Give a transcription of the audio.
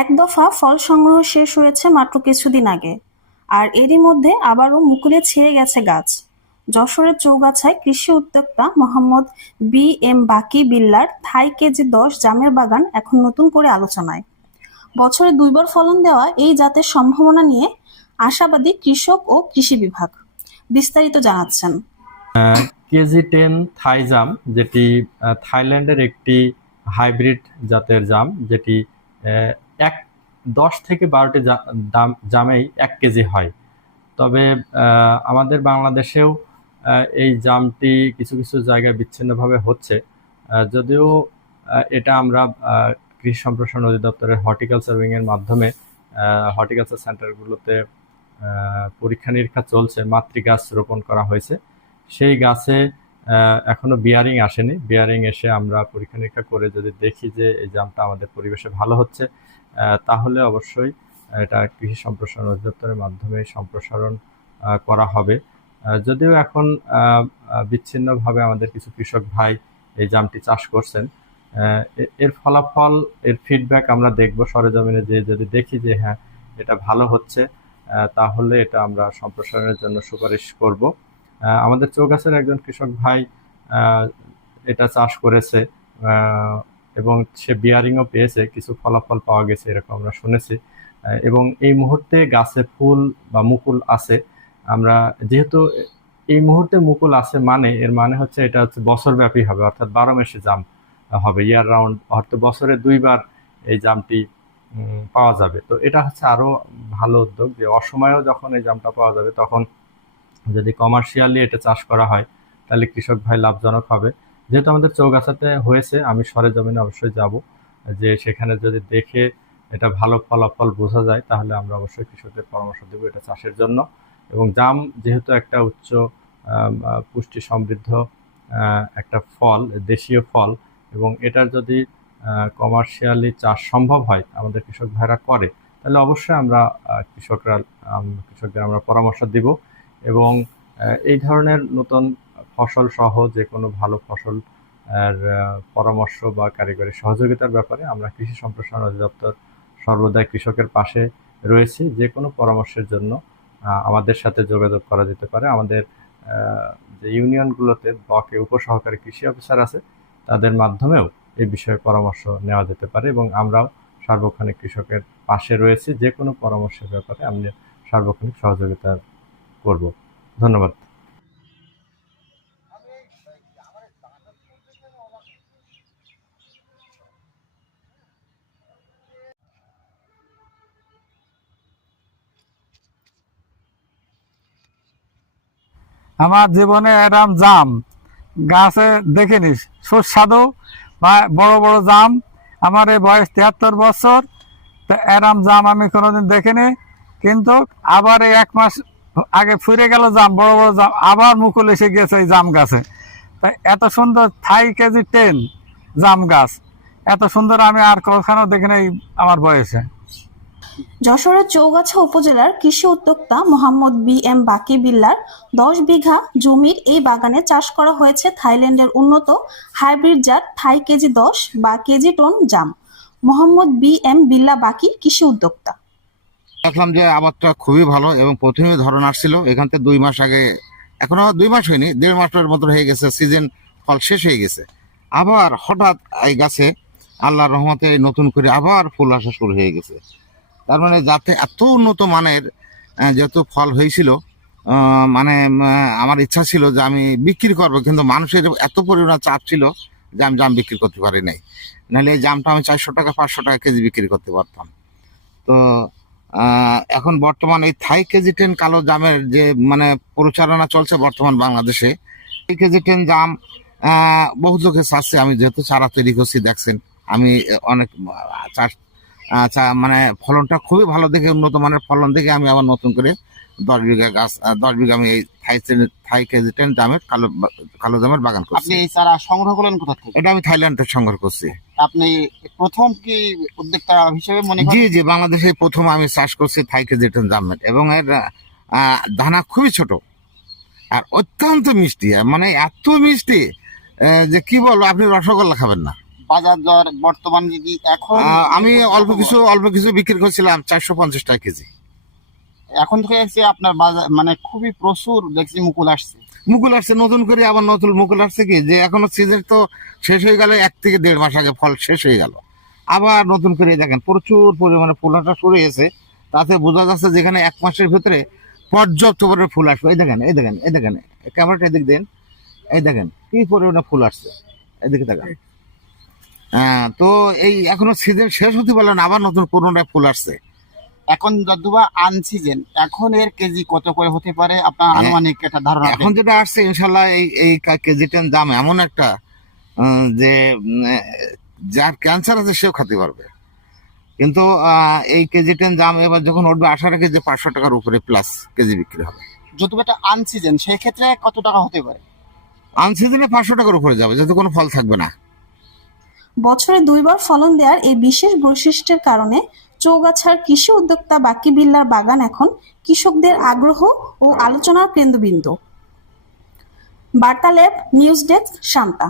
এক দফা ফল সংগ্রহ শেষ হয়েছে মাত্র কিছুদিন আগে, আর এরই মধ্যে আবারও মুকুলে ছেয়ে গেছে গাছ। যশোরের চৌগাছায় কৃষি উদ্যোক্তা মোহাম্মদ বি.এম. বাকি বিল্লার থাই কেজি 10 জামের বাগান এখন নতুন করে আলোচনায়। বছরে 2 বার ফলন দেওয়া এই জাতের সম্ভাবনা নিয়ে আশাবাদী কৃষক ও কৃষি বিভাগ। বিস্তারিত জানাচ্ছেন কেজি 10 থাইজাম, যেটি থাইল্যান্ডের একটি হাইব্রিড জাতের জাম, যেটি 10 থেকে 12টি জামেই 1 কেজি হয়। তবে আমাদের বাংলাদেশেও এই জামটি কিছু কিছু জায়গায় বিচ্ছিন্নভাবে হচ্ছে, যদিও এটা আমরা কৃষি সম্প্রসারণ অধিদপ্তরের হর্টিকালচার উইংয়ের মাধ্যমে হর্টিকালচার সেন্টারগুলোতে পরীক্ষা নিরীক্ষা চলছে। মাতৃগাছ রোপণ করা হয়েছে, সেই গাছে এখনো বিয়ারিং আসেনি। বিয়ারিং এসে আমরা পরীক্ষা নিরীক্ষা করে যদি দেখি যে এই জামটা আমাদের পরিবেশে ভালো হচ্ছে, তাহলে অবশ্যই এটা কৃষি সম্প্রসারণ অধিদপ্তরের মাধ্যমে সম্প্রসারণ করা হবে। যদিও এখন বিচ্ছিন্নভাবে আমাদের কিছু কৃষক ভাই এই জামটি চাষ করছেন, এর ফলাফল, এর ফিডব্যাক আমরা দেখব সরেজমিনে, যে যদি দেখি যে হ্যাঁ এটা ভালো হচ্ছে, তাহলে এটা আমরা সম্প্রসারণের জন্য সুপারিশ করব। আমাদের চৌগাছার একজন কৃষক ভাই এটা চাষ করেছে এবং সে বিয়ারিংও পেয়েছে, কিছু ফলাফল পাওয়া গেছে এরকম আমরা শুনেছি। এবং এই মুহূর্তে গাছে ফুল বা মুকুল আছে। আমরা যেহেতু এই মুহূর্তে মুকুল আছে, এর মানে হচ্ছে এটা হচ্ছে বছরব্যাপী হবে, অর্থাৎ 12 মাসে জাম হবে, ইয়ার রাউন্ড, অর্থাৎ বছরে 2 বার এই জামটি পাওয়া যাবে। তো এটা হচ্ছে আরো ভালো উদ্যোগ, যে অসময়েও যখন এই জামটা পাওয়া যাবে, তখন যদি কমার্শিয়ালি এটা চাষ করা হয় তাহলে কৃষক ভাই লাভজনক হবে। যেহেতু আমাদের চৌগাছাতে হয়েছে, আমি সরেজমিনে অবশ্যই যাব, যে সেখানে যদি দেখে এটা ভালো ফলাফল বোঝা যায়, তাহলে আমরা অবশ্যই কৃষকদের পরামর্শ দেব এটা চাষের জন্য। এবং জাম যেহেতু একটা উচ্চ পুষ্টি সমৃদ্ধ একটা ফল, দেশীয় ফল, এবং এটার যদি কমার্শিয়ালি চাষ সম্ভব হয়, আমাদের কৃষক ভাইরা করে, তাহলে অবশ্যই আমরা কৃষকদের আমরা পরামর্শ দিব। এবং এই ধরনের নতুন ফসল সহ যে কোনো ভালো ফসল এর পরামর্শ বা কারিগরি সহযোগিতার ব্যাপারে আমরা কৃষি সম্প্রসারণ অধিদপ্তর সর্বদাই কৃষকের পাশে রয়েছি। যে কোনো পরামর্শের জন্য আমাদের সাথে যোগাযোগ করা যেতে পারে। আমাদের যে ইউনিয়নগুলোতে ব্লকে উপসহকারী কৃষি অফিসার আছে, তাদের মাধ্যমেও এই বিষয়ে পরামর্শ নেওয়া যেতে পারে, এবং আমরাও সার্বক্ষণিক কৃষকের পাশে রয়েছি। যে কোনো পরামর্শের ব্যাপারে আমরা সার্বক্ষণিক সহযোগিতা করব। ধন্যবাদ। আমার জীবনে এরম জাম গাছে দেখিনি, সুস্বাদু বা বড় বড় জাম। আমার এই বয়স 73 বছর, তো এরম জাম আমি কোনোদিন দেখিনি। কিন্তু আবার এই 1 মাস আগে ফুরে গেল জাম, বড় বড় জাম আবার মুকুল এসে গেছে এই জাম গাছে। তাই এত সুন্দর থাই কেজি 10 জাম গাছ, এত সুন্দর আমি আর কখনো দেখিনি আমার বয়সে। যশোরের চৌগাছা উপজেলার কৃষি উদ্যোক্তা মোহাম্মদ বি.এম. বাকি বিল্লার 10 বিঘা জমির এই বাগানে চাষ করা হয়েছে থাইল্যান্ডের উন্নত হাইব্রিড জাত থাই কেজি 10 বা কেজি 10 জাম। মোহাম্মদ বি.এম. বিল্লা বাকি কৃষি উদ্যোক্তা। দেখলাম যে আবাদটা খুবই ভালো, এবং প্রথমে ধরন আসছিল এখান থেকে 2 মাস আগে, এখনো 2 মাস হয়নি, 1.5 মাসের মতো হয়ে গেছে, সিজন ফল শেষ হয়ে গেছে। আবার হঠাৎ এই গাছে আল্লাহর রহমতে নতুন করে আবার ফুল আসা শুরু হয়ে গেছে। তার মানে যাতে এত উন্নত মানের যেহেতু ফল হয়েছিল, মানে আমার ইচ্ছা ছিল যে আমি বিক্রি করবো, কিন্তু মানুষের এত পরিমাণ চাপ ছিল যে আমি জাম বিক্রি করতে পারি নাই। নাহলে এই জামটা আমি 400 টাকা 500 টাকা কেজি বিক্রি করতে পারতাম। তো এখন বর্তমান এই থাই কেজি 10 কালো জামের যে মানে প্রচারণা চলছে বর্তমান বাংলাদেশে, এই কেজি 10 জাম বহু লোকে চাচ্ছে। আমি যেহেতু চারা তৈরি করছি, দেখছেন আমি অনেক চাষ মানে ফলনটা খুবই ভালো দেখে, উন্নত মানের ফলন দেখে আমি আবার নতুন করে 10 বিঘা গাছ, 10 বিঘা আমি এই থাই কেজি 10 জামের কালো জামের বাগান করছি। আপনি এই চারা সংগ্রহ করলেন কোথা থেকে? এটা আমি থাইল্যান্ড থেকে সংগ্রহ করছি। আপনি প্রথম কি উদ্যোক্তা হিসেবে মনে করেন? জি জি, বাংলাদেশে প্রথম আমি চাষ করছি থাই কেজি 10 জামের, এবং এর দানা খুবই ছোট আর অত্যন্ত মিষ্টি, মানে এত মিষ্টি যে কি বলবো, আপনি রসগোল্লা খাবেন না। বাজার দর বর্তমান যদি এখন আমি অল্প কিছু বিক্রি করছিলাম 450 টাকা কেজি। এখন থেকে এসে আপনার বাজার মানে খুবই প্রচুর দেখছি মুকুল আসছে। মুকুল আসছে নতুন করে, আবার নতুন মুকুল আসছে কি যে এখনো সিজন তো শেষ হয়ে গেল, 1 থেকে 1.5 মাস আগে ফল শেষ হয়ে গেল, আবার নতুন করে দেখেন প্রচুর পরিমাণে ফুলটা শুরু হয়েছে। তাতে বোঝা যাচ্ছে যেখানে 1 মাসের ভিতরে পর্যাপ্ত পরিমাণে ফুল আসবে। এই দেখেন ক্যামেরাটা এদিক দেন, এই দেখেন কি পরিমাণে ফুল আসছে, এদিকে দেখেন। হ্যাঁ, তো এই এখনো সিজন শেষ হতে পারলো না, আবার নতুন পুরোটায় ফুল আসছে। এখন যদিবা আনসিজন, এখন এর কেজি কত করে হতে পারে আপনার আনুমানিক একটা ধারণা? এখন যেটা আসছে ইনশাল্লাহ এই কেজিটার দাম এমন একটা যে যার ক্যান্সার আছে সেও খেতে পারবে। কিন্তু এই কেজিটার দাম এবার যখন উঠবে আশা রাখি যে 500 টাকার উপরে প্লাস কেজি বিক্রি হবে। যদিবা একটা আনসিজন, সেই ক্ষেত্রে কত টাকা হতে পারে? আনসিজনে 500 টাকার উপরে যাবে, যাতে কোনো ফল থাকবে না। বছরে 2 বার ফলন দেওয়ার এই বিশেষ বৈশিষ্ট্যের কারণে চৌগাছার কৃষি উদ্যোক্তা বাকি বিল্লার বাগান এখন কৃষকদের আগ্রহ ও আলোচনার কেন্দ্রবিন্দু। বার্তালেব নিউজ ডেস্ক, শান্তা।